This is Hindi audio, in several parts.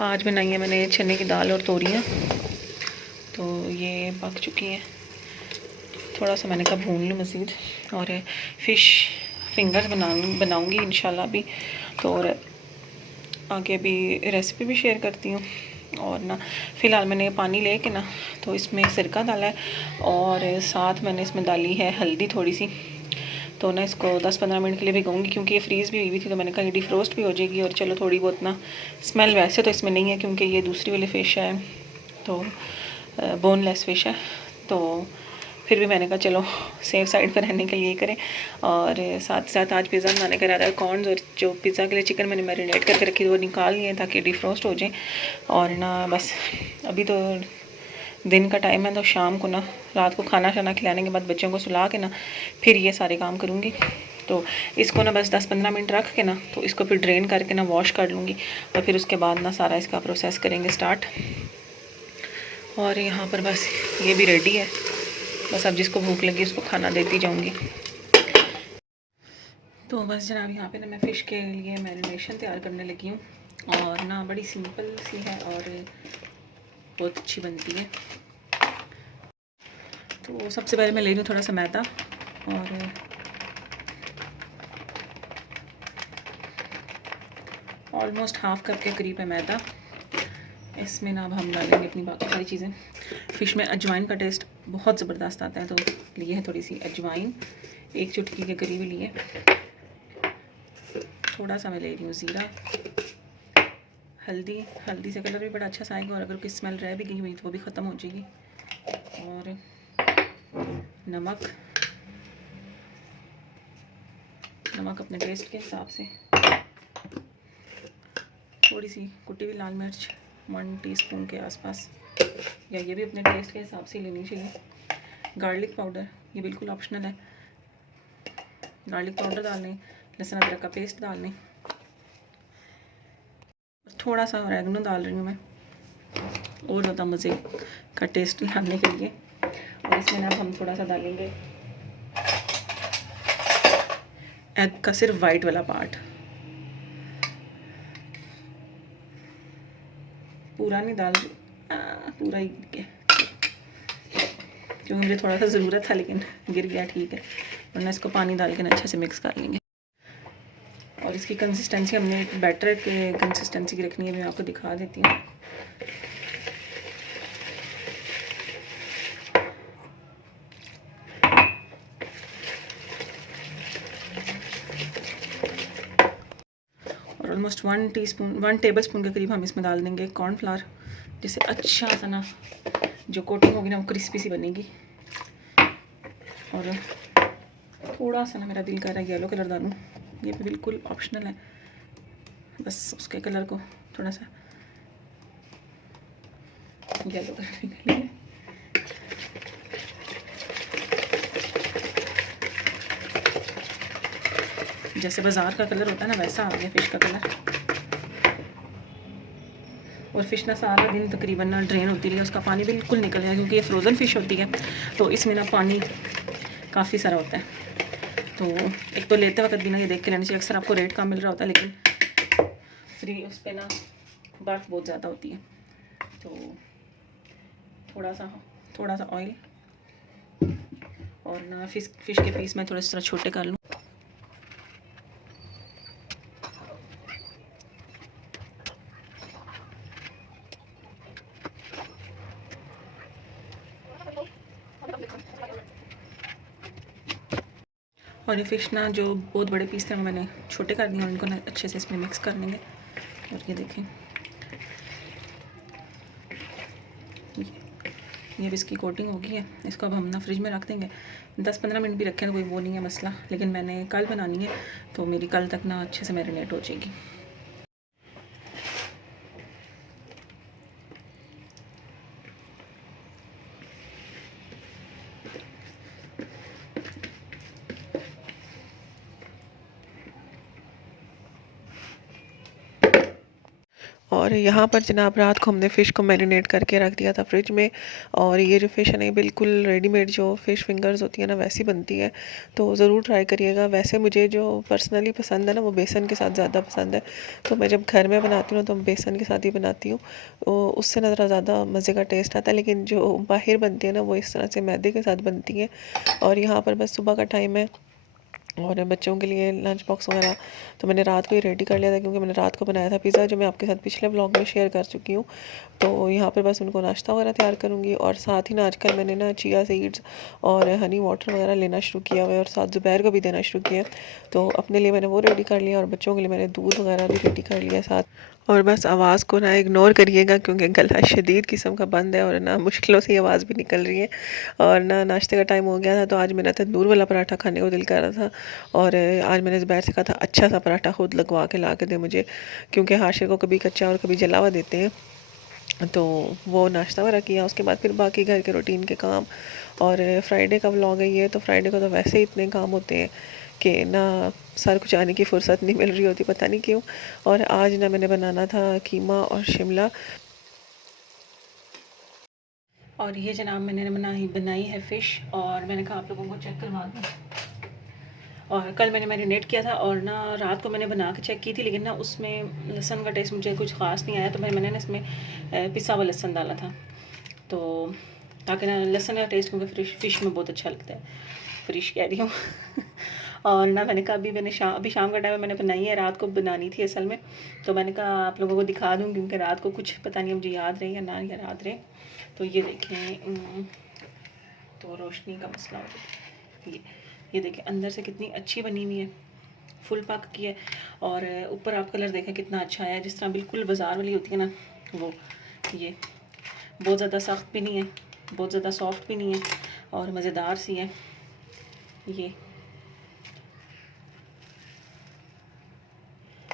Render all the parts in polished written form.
आज बनाई है मैंने चने की दाल और तोरियाँ, तो ये पक चुकी हैं। थोड़ा सा मैंने कहा भून लूँ मज़ीद। और फ़िश फिंगर्स बनाऊँगी इंशाल्लाह अभी, तो और आगे भी रेसिपी भी शेयर करती हूँ। और ना फ़िलहाल मैंने पानी ले के ना तो इसमें सिरका डाला है और साथ मैंने इसमें डाली है हल्दी थोड़ी सी। तो ना इसको 10-15 मिनट के लिए भिगोऊंगी, क्योंकि ये फ्रीज़ भी हुई थी, तो मैंने कहा ये डिफ्रोस्ट भी हो जाएगी। और चलो थोड़ी बहुत ना स्मेल वैसे तो इसमें नहीं है, क्योंकि ये दूसरी वाली फ़िश है, तो बोनलेस फ़िश है। तो फिर भी मैंने कहा चलो सेफ साइड पर रहने के लिए करें। और साथ साथ आज पिज़्ज़ा बनाने का इरादा है। कॉर्न्स और जो पिज़्ज़ा के लिए चिकन मैंने मैरिनेट करके रखी थी वो निकाल लिए ताकि डिफ्रोस्ट हो जाए। और ना बस अभी तो दिन का टाइम है, तो शाम को ना रात को खाना शाना खिलाने के बाद बच्चों को सुला के ना फिर ये सारे काम करूँगी। तो इसको ना बस 10-15 मिनट रख के ना तो इसको फिर ड्रेन करके ना वॉश कर लूँगी, और फिर उसके बाद ना सारा इसका प्रोसेस करेंगे स्टार्ट। और यहाँ पर बस ये भी रेडी है, बस अब जिसको भूख लगी उसको खाना देती जाऊँगी। तो बस जनाब यहाँ पे ना मैं फ़िश के लिए मैरिनेशन तैयार करने लगी हूँ, और ना बड़ी सिंपल सी है और बहुत अच्छी बनती है। तो सबसे पहले मैं ले रही हूँ थोड़ा सा मैदा, और ऑलमोस्ट हाफ़ कप के करीब है मैदा। इसमें ना अब हम डालेंगे अपनी बाकी सारी चीज़ें। फ़िश में अजवाइन का टेस्ट बहुत ज़बरदस्त आता है, तो लिए है थोड़ी सी अजवाइन, 1 चुटकी के करीब लिए। थोड़ा सा मैं ले रही हूँ ज़ीरा, हल्दी से कलर भी बड़ा अच्छा सा आएगा, और अगर कोई स्मेल रह भी गई हुई तो वो भी ख़त्म हो जाएगी। और नमक अपने टेस्ट के हिसाब से, थोड़ी सी कुटी हुई लाल मिर्च 1 टीस्पून के आसपास, या ये भी अपने टेस्ट के हिसाब से लेनी चाहिए। गार्लिक पाउडर ये बिल्कुल ऑप्शनल है, गार्लिक पाउडर डाल लें, लहसुन अदरक का पेस्ट डाल लें, थोड़ा सा ऑरेगनो डाल रही हूँ मैं और ज़्यादा मज़े का टेस्ट लाने के लिए। और इसमें ना हम थोड़ा सा डालेंगे एग का सिर्फ वाइट वाला पार्ट, पूरा नहीं डाल, पूरा ही गिर गया, क्योंकि मुझे थोड़ा सा ज़रूरत था लेकिन गिर गया, ठीक है। वरना इसको पानी डाल के ना अच्छे से मिक्स कर लेंगे। और इसकी कंसिस्टेंसी हमने बैटर के कंसिस्टेंसी की रखनी है, मैं आपको दिखा देती हूँ। और ऑलमोस्ट 1 टेबल स्पून के करीब हम इसमें डाल देंगे कॉर्नफ्लावर, जिससे अच्छा सा ना जो कोटिंग होगी ना वो क्रिस्पी सी बनेगी। और थोड़ा सा ना मेरा दिल कर रहा है येलो कलर डालूँ, ये भी बिल्कुल ऑप्शनल है, बस उसके कलर को थोड़ा सा येलो करने के लिए। जैसे बाज़ार का कलर होता है ना वैसा आ गया फ़िश का कलर। और फ़िश ना सारा दिन तकरीबन ना ड्रेन होती रही है, उसका पानी बिल्कुल निकल गया, क्योंकि ये फ्रोज़न फ़िश होती है तो इसमें ना पानी काफ़ी सारा होता है। तो एक तो लेते वक्त भी ना ये देख के लेना चाहिए, अक्सर आपको रेट कम मिल रहा होता है लेकिन फ्री उस पर ना बर्फ़ बहुत ज़्यादा होती है। तो थोड़ा सा ऑयल, और ना फ़िश के पीस मैं थोड़ा सा छोटे कर लूँ। और ये फ़िश ना जो बहुत बड़े पीस थे वो मैंने छोटे कर दिए, और इनको ना अच्छे से इसमें मिक्स कर लेंगे। और ये देखें, ये भी इसकी कोटिंग हो गई है। इसको अब हम ना फ्रिज में रख देंगे, 10-15 मिनट भी रखें तो कोई वो नहीं है मसला, लेकिन मैंने कल बनानी है तो मेरी कल तक ना अच्छे से मैरिनेट हो जाएगी। और यहाँ पर जनाब रात को हमने फ़िश को मैरिनेट करके रख दिया था फ्रिज में। और ये जो फ़िश है ना बिल्कुल रेडीमेड जो फ़िश फिंगर्स होती है ना वैसी बनती है, तो ज़रूर ट्राई करिएगा। वैसे मुझे जो पर्सनली पसंद है ना वो बेसन के साथ ज़्यादा पसंद है, तो मैं जब घर में बनाती हूँ तो मैं बेसन के साथ ही बनाती हूँ, तो उससे ना ज़रा ज़्यादा मज़े का टेस्ट आता है। लेकिन जो बाहर बनती है ना वो इस तरह से मैदे के साथ बनती है। और यहाँ पर बस सुबह का टाइम है और बच्चों के लिए लंच बॉक्स वगैरह तो मैंने रात को ही रेडी कर लिया था, क्योंकि मैंने रात को बनाया था पिज़्ज़ा, जो मैं आपके साथ पिछले व्लॉग में शेयर कर चुकी हूँ। तो यहाँ पर बस उनको नाश्ता वगैरह तैयार करूँगी। और साथ ही ना आजकल मैंने ना चिया सीड्स और हनी वाटर वगैरह लेना शुरू किया हुआ है, और साथ ज़ुबैर को भी देना शुरू किया है। तो अपने लिए मैंने वो रेडी कर लिया और बच्चों के लिए मैंने दूध वगैरह भी रेडी कर लिया साथ। और बस आवाज़ को ना इग्नोर करिएगा, क्योंकि गला शदीद किस्म का बंद है और ना मुश्किलों से आवाज़ भी निकल रही है। और ना नाश्ते का टाइम हो गया था, तो आज मेरा तंदूर वाला पराठा खाने को दिल कर रहा था। और आज मैंने ज़ुबैर से कहा था अच्छा सा पराठा खुद लगवा के ला के दे मुझे, क्योंकि हाशिर को कभी कच्चा और कभी जला हुआ देते हैं। तो वो नाश्ता वगैरह किया, उसके बाद फिर बाकी घर के रूटीन के काम। और फ्राइडे का व्लॉग है ये, तो फ्राइडे को तो वैसे ही इतने काम होते हैं कि ना सर कुछ आने की फ़ुर्सत नहीं मिल रही होती, पता नहीं क्यों। और आज ना मैंने बनाना था कीमा और शिमला। और ये जनाब मैंने बनाई है फ़िश, और मैंने कहा आप लोगों को चेक करवा दूँ। और कल मैंने मैरिनेट किया था, और ना रात को मैंने बना के चेक की थी, लेकिन ना उसमें लहसुन का टेस्ट मुझे कुछ ख़ास नहीं आया, तो मैंने ना इसमें पिसा हुआ लहसुन डाला था, तो ताकि ना लहसुन का टेस्ट, क्योंकि फ़िश में बहुत अच्छा लगता है, फ़िश कह रही हूँ। और ना मैंने कहा अभी शाम का टाइम में मैंने बनाई है, रात को बनानी थी असल में, तो मैंने कहा आप लोगों को दिखा दूँ, क्योंकि रात को कुछ पता नहीं मुझे याद रहे या ना याद रहे। तो ये देखें, तो रोशनी का मसला हो गया। ये देखिए अंदर से कितनी अच्छी बनी हुई है, फुल पक की है। और ऊपर आप कलर देखें कितना अच्छा है, जिस तरह बिल्कुल बाज़ार वाली होती है ना वो। ये बहुत ज़्यादा सख्त भी नहीं है, बहुत ज़्यादा सॉफ्ट भी नहीं है, और मज़ेदार सी है। ये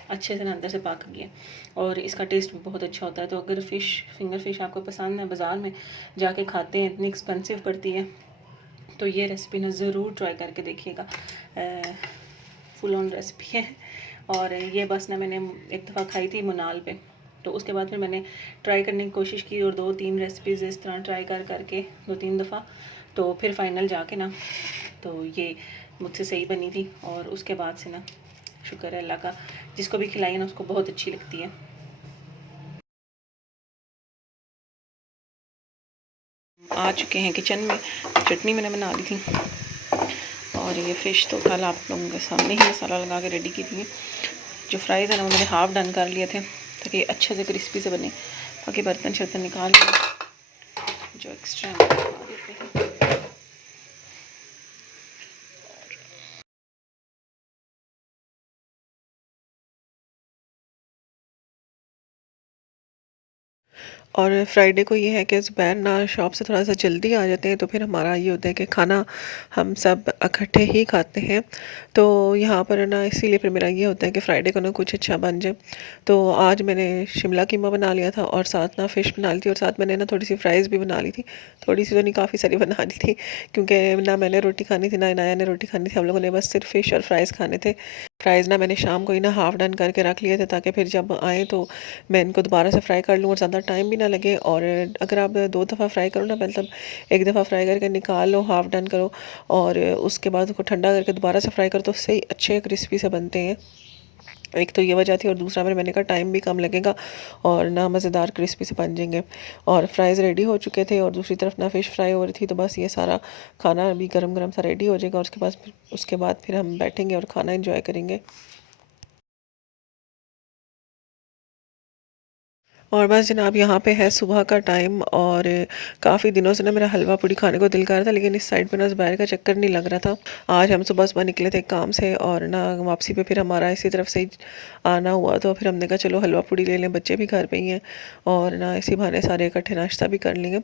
अच्छे से ना अंदर से पक गया, और इसका टेस्ट भी बहुत अच्छा होता है। तो अगर फिंगर फ़िश आपको पसंद है, बाज़ार में जाके खाते हैं, इतनी एक्सपेंसिव पड़ती है, तो ये रेसिपी ना ज़रूर ट्राई करके देखिएगा। फुल ऑन रेसिपी है। और ये बस ना मैंने एक दफ़ा खाई थी मुनाल पे, तो उसके बाद फिर मैंने ट्राई करने की कोशिश की, और 2-3 रेसिपीज़ इस तरह ट्राई करके 2-3 दफ़ा, तो फिर फाइनल जाके ना तो ये मुझसे सही बनी थी। और उसके बाद से ना शुक्र है अल्लाह का, जिसको भी खिलाई ना उसको बहुत अच्छी लगती है। आ चुके हैं किचन में, चटनी मैंने बना ली थी, और ये फ़िश तो कल आप लोगों के सामने ही मसाला लगा के रेडी की थी। जो फ्राइज़ है ना वो मैंने हाफ़ डन कर लिए थे, ताकि अच्छे से क्रिस्पी से बने। बाकी बर्तन शर्तन निकाल के जो एक्स्ट्रा देते हैं। और फ्राइडे को ये है कि ज़ुबैर ना शॉप से थोड़ा सा जल्दी आ जाते हैं, तो फिर हमारा ये होता है कि खाना हम सब इकट्ठे ही खाते हैं। तो यहाँ पर ना इसीलिए फिर मेरा ये होता है कि फ़्राइडे को ना कुछ अच्छा बन जाए। तो आज मैंने शिमला कीमा बना लिया था, और साथ ना फ़िश बना ली थी, और साथ मैंने ना थोड़ी सी फ्राइज़ भी बना ली थी। थोड़ी सी तो नहीं, काफ़ी सारी बना ली थी, क्योंकि ना मैंने रोटी खानी थी ना नाया ने रोटी खानी थी। हम लोगों ने बस सिर्फ फ़िश और फ्राइज़ खाने थे। फ्राइज़ ना मैंने शाम को ही ना हाफ़ डन करके रख लिए थे, ताकि फिर जब आएँ तो मैं इनको दोबारा से फ्राई कर लूँ और ज़्यादा टाइम भी ना लगे। और अगर आप 2 दफ़ा फ्राई करो ना, मतलब एक दफ़ा फ्राई करके निकाल लो, हाफ़ डन करो, और उसके बाद उसको ठंडा करके दोबारा से फ्राई करो, तो सही अच्छे क्रिस्पी से बनते हैं। एक तो ये वजह थी, और दूसरा फिर मैंने कहा टाइम भी कम लगेगा और ना मज़ेदार क्रिस्पी से बन जाएंगे। और फ्राइज़ रेडी हो चुके थे, और दूसरी तरफ ना फ़िश फ्राई हो रही थी, तो बस ये सारा खाना अभी गरम गरम सा रेडी हो जाएगा, और उसके बाद फिर हम बैठेंगे और खाना इंजॉय करेंगे। और बस जनाब यहाँ पे है सुबह का टाइम, और काफ़ी दिनों से ना मेरा हलवा पूड़ी खाने को दिल कर रहा था, लेकिन इस साइड पे ना ज़ुबैर का चक्कर नहीं लग रहा था। आज हम सुबह सुबह निकले थे काम से, और ना वापसी पे फिर हमारा इसी तरफ से ही आना हुआ, तो फिर हमने कहा चलो हलवा पूड़ी ले लें, बच्चे भी घर पे ही हैं, और ना इसी बहाने सारे इकट्ठे नाश्ता भी कर लेंगे।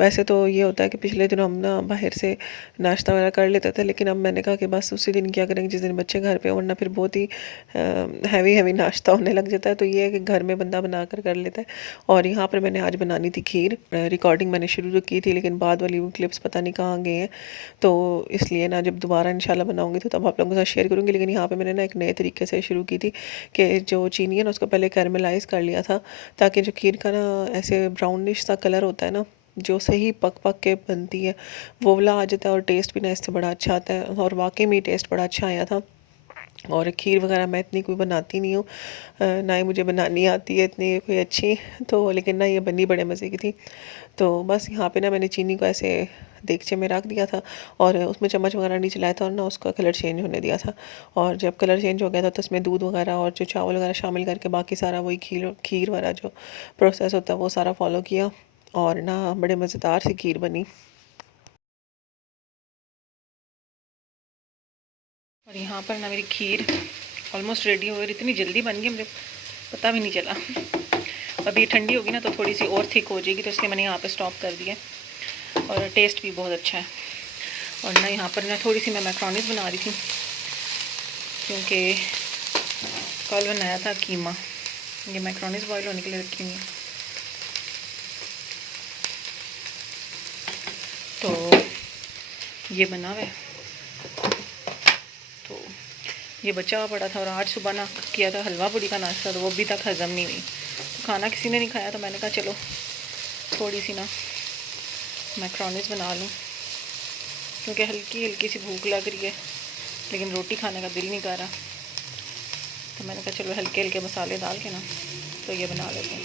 वैसे तो ये होता है कि पिछले दिनों हम ना बाहर से नाश्ता वगैरह कर लेते थे, लेकिन अब मैंने कहा कि बस उसी दिन क्या करेंगे जिस दिन बच्चे घर पे, वरना फिर बहुत ही हैवी हैवी नाश्ता होने लग जाता है। तो ये है कि घर में बंदा बना कर लेता है। और यहाँ पर मैंने आज बनानी थी खीर। रिकॉर्डिंग मैंने शुरू तो की थी, लेकिन बाद वाली वो क्लिप्स पता नहीं कहाँ गए हैं, तो इसलिए ना जब दोबारा इंशाल्लाह बनाऊँगी तो तब आप लोगों के साथ शेयर करूँगी। लेकिन यहाँ पर मैंने ना एक नए तरीके से शुरू की थी कि जो चीनी है ना उसको पहले कैरमलाइज़ कर लिया था, ताकि जो खीर का ना ऐसे ब्राउनिश सा कलर होता है ना, जो सही पक पक के बनती है वो वाला आ जाता है, और टेस्ट भी ना इससे बड़ा अच्छा आता है। और वाकई में टेस्ट बड़ा अच्छा आया था। और खीर वगैरह मैं इतनी कोई बनाती नहीं हूँ, ना ही मुझे बनानी आती है इतनी कोई अच्छी, तो लेकिन ना ये बनी बड़े मज़े की थी। तो बस यहाँ पे ना मैंने चीनी को ऐसे देगचे में रख दिया था, और उसमें चम्मच वगैरह नहीं चलाया था, और ना उसका कलर चेंज होने दिया था। और जब कलर चेंज हो गया था तो उसमें दूध वगैरह और जो चावल वगैरह शामिल करके बाकी सारा वही खीर खीर वाला जो प्रोसेस होता है वो सारा फॉलो किया, और ना बड़े मज़ेदार सी खीर बनी। और यहाँ पर ना मेरी खीर ऑलमोस्ट रेडी हो गई। इतनी जल्दी बन गई मुझे पता भी नहीं चला। अभी ठंडी होगी ना तो थोड़ी सी और थिक हो जाएगी, तो इसलिए मैंने यहाँ पे स्टॉप कर दिया। और टेस्ट भी बहुत अच्छा है। और ना यहाँ पर ना थोड़ी सी मैं मैक्रोनीस बना रही थी, क्योंकि कल बनाया था कीमा। ये मैक्रोनीस बॉयल होने के लिए रखी हुई है। तो ये बना हुआ है, तो ये बचा हुआ पड़ा था। और आज सुबह ना किया था हलवा पूड़ी का नाश्ता, तो वो अभी तक हज़म नहीं हुई। तो खाना किसी ने नहीं खाया, तो मैंने कहा चलो थोड़ी सी ना मैक्रोनीस बना लूँ, क्योंकि हल्की हल्की सी भूख लग रही है, लेकिन रोटी खाने का दिल नहीं कर रहा। तो मैंने कहा चलो हल्के हल्के मसाले डाल के ना तो ये बना लेते हैं।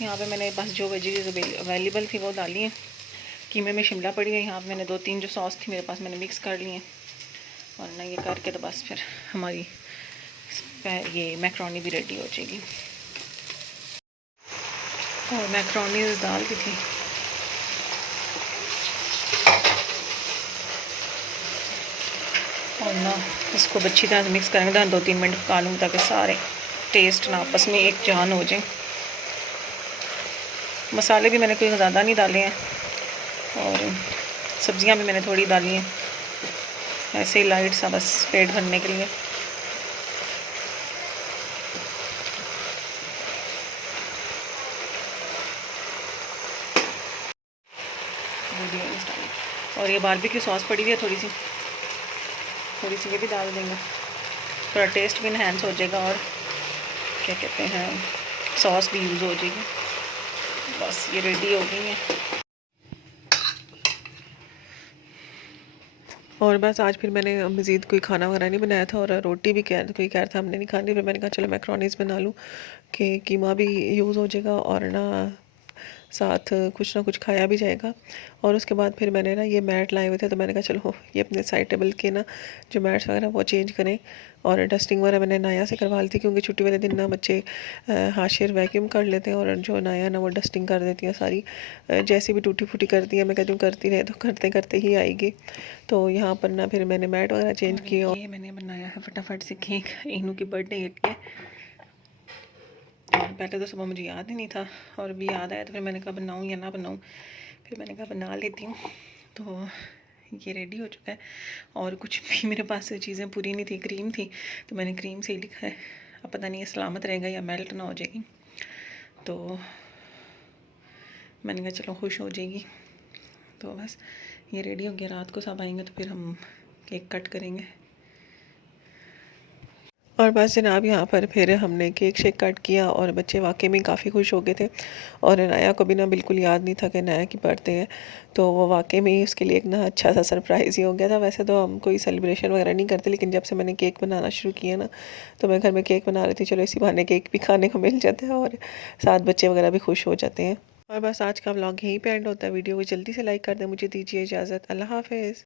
यहाँ पे मैंने बस जो वेजीज अवेलेबल थी वो डाली हैं। कीमे में शिमला पड़ी है, यहाँ पे मैंने 2-3 जो सॉस थी मेरे पास मैंने मिक्स कर ली हैं। और ना ये करके तो बस फिर हमारी ये मैक्रोनी भी रेडी हो जाएगी। और मैक्रोनी दाल भी थी। और ना इसको अच्छी तरह से मिक्स करेंगे, 2-3 मिनट पका लूँगी, ताकि सारे टेस्ट ना आपस में एक जान हो जाए। मसाले भी मैंने कोई ज़्यादा नहीं डाले हैं, और सब्जियां भी मैंने थोड़ी डाली हैं, ऐसे ही लाइट सा बस पेट भरने के लिए। और ये बारबेक्यू सॉस पड़ी हुई है थोड़ी सी ये भी डाल देंगे, थोड़ा टेस्ट भी इन्हेंस हो जाएगा, और क्या कहते हैं सॉस भी यूज़ हो जाएगी। बस ये रेडी हो गई है। और बस आज फिर मैंने मज़ीद कोई खाना वगैरह नहीं बनाया था, और रोटी भी कोई कह रहा था हमने नहीं खानी, फिर मैंने कहा चलो मैक्रोनीस बना लूँ कि कीमा भी यूज़ हो जाएगा, और ना साथ कुछ ना कुछ खाया भी जाएगा। और उसके बाद फिर मैंने ना ये मैट लाए हुए थे, तो मैंने कहा चलो ये अपने साइड टेबल के ना जो मैट्स वगैरह वो चेंज करें, और डस्टिंग वगैरह मैंने नाया से करवा ली थी, क्योंकि छुट्टी वाले दिन ना बच्चे हाशिर वैक्यूम कर लेते हैं, और जो नाया ना वो डस्टिंग कर देती है सारी, जैसी भी टूटी फूटी करती है। मैं कहती हूँ करती रहे, तो करते करते ही आएगी। तो यहाँ पर ना फिर मैंने मैट वगैरह चेंज किए। और ये मैंने बनाया है फटाफट से केक, इनू की बर्थडे के। और पहले तो सुबह मुझे याद ही नहीं था, और अभी याद आया, तो फिर मैंने कहा बनाऊँ या ना बनाऊँ, फिर मैंने कहा बना लेती हूँ। तो ये रेडी हो चुका है, और कुछ भी मेरे पास चीज़ें पूरी नहीं थी। क्रीम थी, तो मैंने क्रीम से ही लिखा है। अब पता नहीं ये सलामत रहेगा या मेल्ट ना हो जाएगी, तो मैंने कहा चलो खुश हो जाएगी। तो बस ये रेडी हो गया, रात को सब आएंगे तो फिर हम केक कट करेंगे। और बस जनाब यहाँ पर फिर हमने केक शेक कट किया, और बच्चे वाकई में काफ़ी खुश हो गए थे। और नया को भी ना बिल्कुल याद नहीं था कि नया की बर्थडे है, तो वो वाकई में ही उसके लिए एक ना अच्छा सा सरप्राइज़ ही हो गया था। वैसे तो हम कोई सेलिब्रेशन वगैरह नहीं करते, लेकिन जब से मैंने केक बनाना शुरू किया ना, तो मैं घर में केक बना रही थी, चलो इसी बहाने केक भी खाने को मिल जाता है, और साथ बच्चे वगैरह भी खुश हो जाते हैं। और बस आज का व्लॉग यहीं पे एंड होता है। वीडियो को जल्दी से लाइक कर दें। मुझे दीजिए इजाज़त। अल्लाह हाफ़िज़।